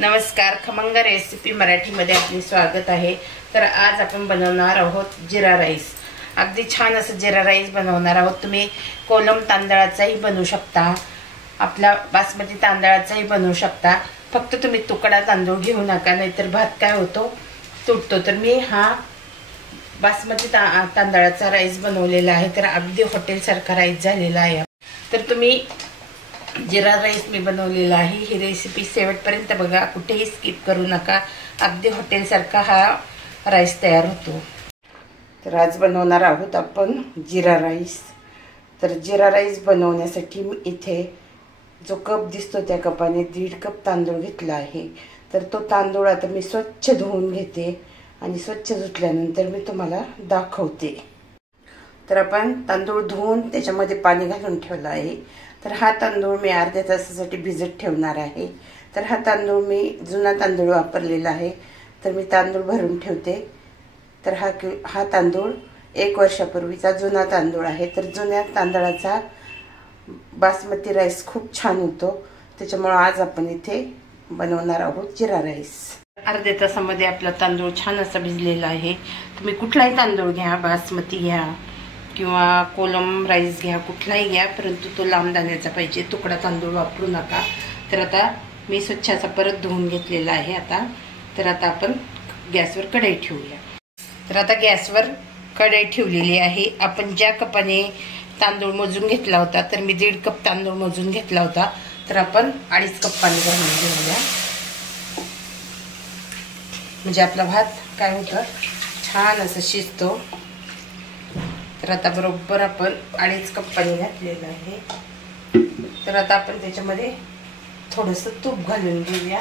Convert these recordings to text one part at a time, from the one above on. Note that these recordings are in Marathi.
नमस्कार, खमंग रेसिपी मराठीमध्ये आपले स्वागत आहे। तर आज आपण बनवणार आहोत जिरा राईस। अगदी छान असं जिरा राईस बनवणार आहोत। तुम्ही कोलम तांदळाचाही बनवू शकता, आपला बासमती तांदळाचाही बनवू शकता। फक्त तुम्ही तुकडा तांदूळ घेऊ नका, नाहीतर भात काय होतो, तुटतो। तर मी हा बासमती तांदळाचा राईस बनवलेला आहे, तर अगदी हॉटेल सारखा राईस झालेला आहे। तर तुम्ही जिरा राईस मी बनवलेला आहे। ही रेसिपी शेवटपर्यंत बघा, कुठेही स्किप करू नका। अगदी हॉटेल सारखा हा राईस तयार होतो। तर आज बनवणार आहोत आपण जिरा राईस। तर जिरा राईस बनवण्यासाठी मी इथे जो कप दिसतो त्या कपाने 1.5 कप तांदूळ घेतला आहे। तर तो तांदूळ आता मी स्वच्छ धुवून घेते आणि स्वच्छ धुतल्यानंतर मी तुम्हाला दाखवते। तर आपण तांदूळ धुवून त्याच्यामध्ये पाणी घालून ठेवला आहे। तर हा तांदूळ मी अर्ध्या तासासाठी भिजत ठेवणार आहे। तर हा तांदूळ मी जुना तांदूळ वापरलेला आहे, तर मी तांदूळ भरून ठेवते। तर हा तांदूळ 1 वर्षापूर्वीचा जुना तांदूळ आहे। तर जुन्या तांदळाचा बासमती राईस खूप छान होतो, त्याच्यामुळे आज आपण इथे बनवणार आहोत जिरा राईस। अर्ध्या तासामध्ये आपला तांदूळ छान असा भिजलेला आहे। तुम्ही कुठलाही तांदूळ घ्या, बासमती घ्या किंवा कोलम राईस घ्या, कुठलाही घ्या, परंतु तो लांब दाण्याचा पाहिजे, तुकडा तांदूळ वापरू नका। तर आता मी स्वच्छ असा परत धुवून घेतलेला आहे। तर आता आपण गॅसवर कढई ठेवूया। तर आता गॅसवर कढई ठेवलेली आहे। आपण ज्या कपाने तांदूळ मोजून घेतला होता, तर मी 1.5 कप तांदूळ मोजून घेतला होता, तर आपण 2.5 कप पाणी घालून घेऊया। म्हणजे आपला भात काय होतं, छान असं शिजतो। तर आता बरोबर आपण 2.5 कप पाणी घातलेलं आहे। तर आता आपण त्याच्यामध्ये थोडंसं तूप घालून घेऊया।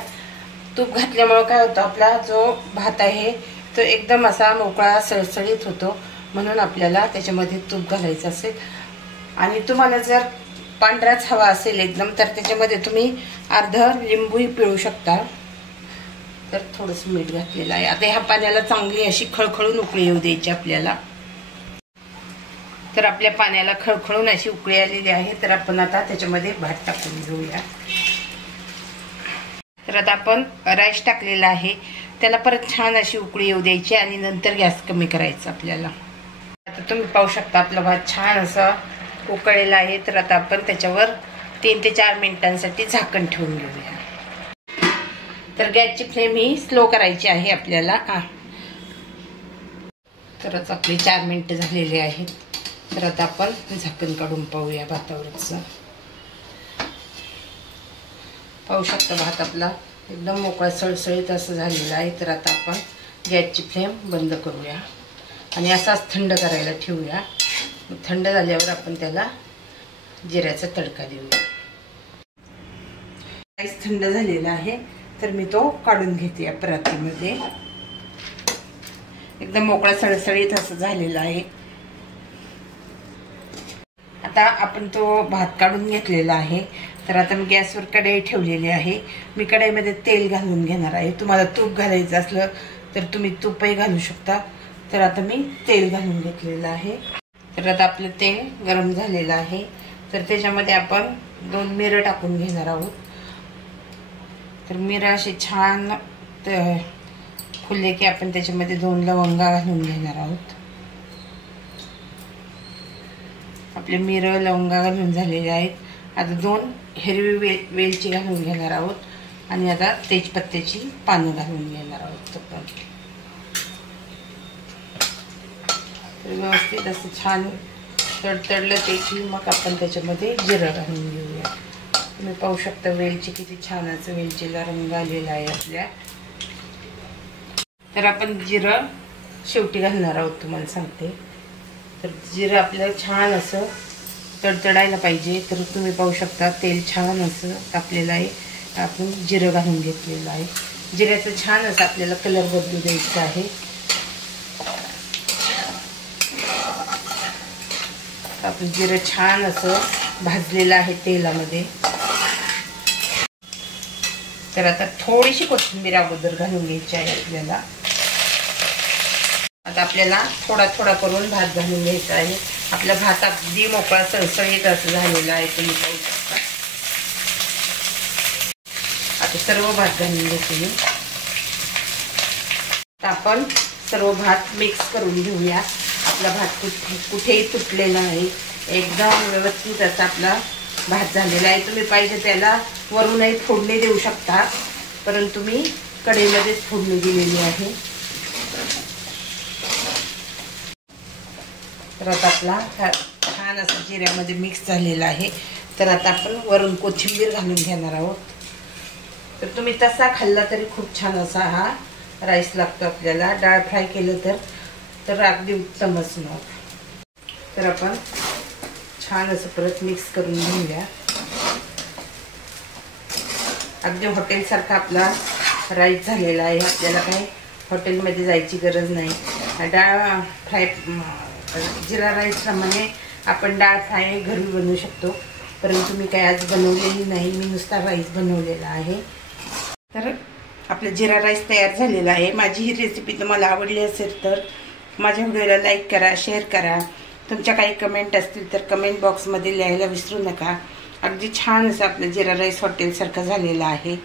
तूप घातल्यामुळे काय होतं, आपला जो भात आहे तो एकदम असा मोकळा सळसळीत होतो, म्हणून आपल्याला त्याच्यामध्ये तूप घालायचं असेल। आणि तुम्हाला जर पांढराच हवा असेल एकदम, तर त्याच्यामध्ये तुम्ही अर्धा लिंबूही पिळू शकता। तर थोडंसं मीठ घातलेलं आहे। आता ह्या पाण्याला चांगली अशी खळखळून उकळी येऊ द्यायची आपल्याला। तर आपल्या पाण्याला खळखळून अशी उकळी आलेली आहे। तर आपण आता त्याच्यामध्ये भात टाकून घेऊया। तर आता आपण राईस टाकलेला आहे, त्याला परत छान अशी उकळी येऊ द्यायची आणि नंतर गॅस कमी करायचा आपल्याला। आता तुम्ही पाहू शकता आपला भात छान असा उकळलेला आहे। तर आता आपण त्याच्यावर 3 ते 4 मिनिटांसाठी झाकण ठेवून घेऊया। तर गॅसची फ्लेम ही स्लो करायची आहे आपल्याला। तरच आपले 4 मिनिटं झालेले आहेत। तर आता आपण झाकण काढून पाहूया भातावरचं। पाहू शकता भात आपला एकदम मोकळा सळसळीत असं झालेला आहे। तर आता आपण गॅसची फ्लेम बंद करूया आणि असाच थंड करायला ठेवूया। थंड झाल्यावर आपण त्याला जिऱ्याचा तडका देऊया। राईस थंड झालेला आहे, तर मी तो काढून घेते या परातीमध्ये। एकदम मोकळा सळसळीत असं झालेला आहे। आता आपण तो भात काढून घेतलेला आहे। तर आता मी गॅसवर कढई ठेवलेली आहे। मी कढईमध्ये तेल घालून घेणार आहे। तुम्हाला तूप घालायचं असलं तर तुम्ही तूपही घालू शकता। तर आता मी तेल घालून घेतलेलं आहे। तर आता आपलं तेल गरम झालेलं आहे। तर त्याच्यामध्ये आपण 2 मिरं टाकून घेणार आहोत। तर मिरं असे छान फुलले की आपण त्याच्यामध्ये 2 लवंगा घालून घेणार आहोत। आपले मिरं लवंगा घालून झालेले आहेत। आता 2 हिरवी वेलची घालून घेणार आहोत आणि आता तेजपत्त्याची पानं घालून घेणार आहोत। तर व्यवस्थित असं छान तडतडलं ते की मग आपण त्याच्यामध्ये जिरं घालून घेऊया। तुम्ही पाहू शकता वेलची किती छान असं वेलचीला रंग आलेला आहे आपल्या। तर आपण जिरं शेवटी घालणार आहोत, तुम्हाला सांगते। तर जिरं आपल्याला छान असं तडतडायला पाहिजे। तर तुम्ही पाहू शकता तेल छान असं तापलेलं आहे। आपण जिरं घालून घेतलेलं आहे। जिऱ्याचं छान असं आपल्याला कलर बदलू द्यायचा आहे। आपलं जिरं छान असं भाजलेलं आहे तेलामध्ये। तर आता थोडीशी कोथिंबीर अगोदर घालून घ्यायची आहे आपल्याला। आता आपल्याला थोडा थोडा करून भात घालून घ्यायचा आहे। आपला भात अगदी मोकळा सळसळीत असं झालेला आहे, तुम्ही पाहू शकता। सर्व भात घालून घेते मी. आपण सर्व भात मिक्स करून घेऊया. आपला भात कुठेही तुटलेला नाही, एकदम व्यवस्थित असा आपला भात झालेला आहे. तुम्ही पाहिजे त्याला वरूनही फोडणी देऊ शकता, परंतु मी कढईमध्येच फोडणी दिलेली आहे. तर आता आपला छान असं जिऱ्यामध्ये मिक्स झालेला आहे. तर आता आपण वरून कोथिंबीर घालून घेणार आहोत. तर तुम्ही तसा खाल्ला तरी खूप छान असा हा राईस लागतो आपल्याला. डाळ फ्राय केलं तर अगदी उत्तमच मग. तर आपण छान असं परत मिक्स करून घेऊया. अगदी हॉटेलसारखा आपला राईस झालेला आहे. आपल्याला काही हॉटेलमध्ये जायची गरज नाही. डाळ फ्राय जिरा राईसप्रमाणे आपण डाळ फ्राय घरी बनवू शकतो, परंतु मी काही आज बनवलेली नाही. मी नुसता राईस बनवलेला आहे. तर आपला जिरा राईस तयार झालेला आहे. माझी ही रेसिपी तुम्हाला आवडली असेल तर माझ्या व्हिडिओला लाईक करा, शेअर करा. तुमच्या काही कमेंट असतील तर कमेंट बॉक्समध्ये लिहायला विसरू नका. अगदी छान असं आपलं जिरा राईस हॉटेलसारखं झालेलं आहे.